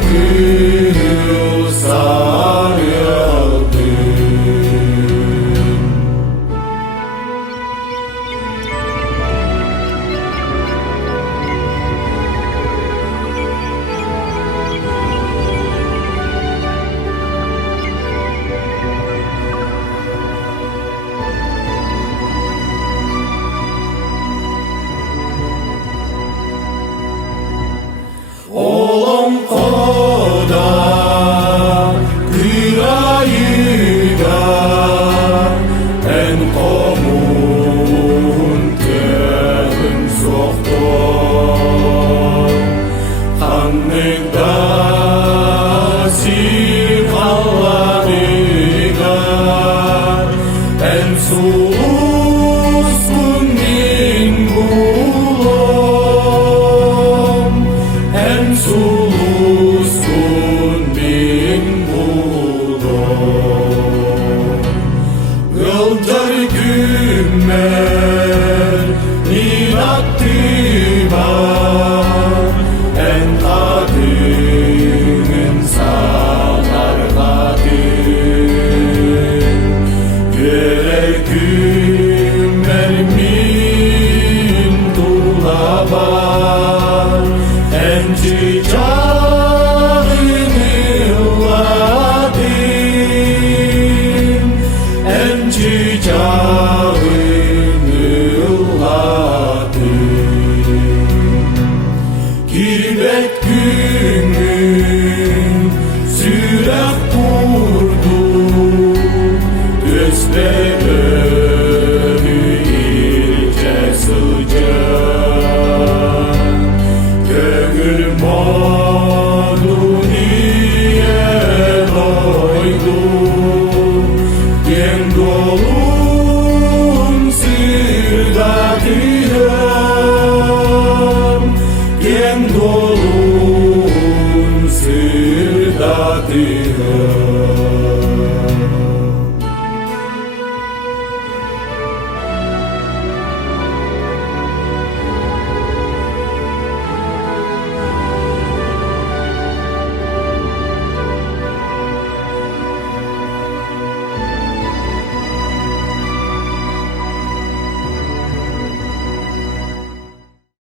kıl sarıldım. Oğlum koda kırayıda en komun kılın soktu kanlıkta sikalıgar en sulusun min bulum en sulusun bin bulum Gılcar gümmel inattıbar en kadının sağlar kadın göre gümmel min tulabar en çiçeğini ılladım en çiçeğini ılladım Kirbet günün sürek kurdu Göste ilce sıcak Gönül modu niye doydu Gen dolun sırdatıyorum Gen dolun sırdatıyorum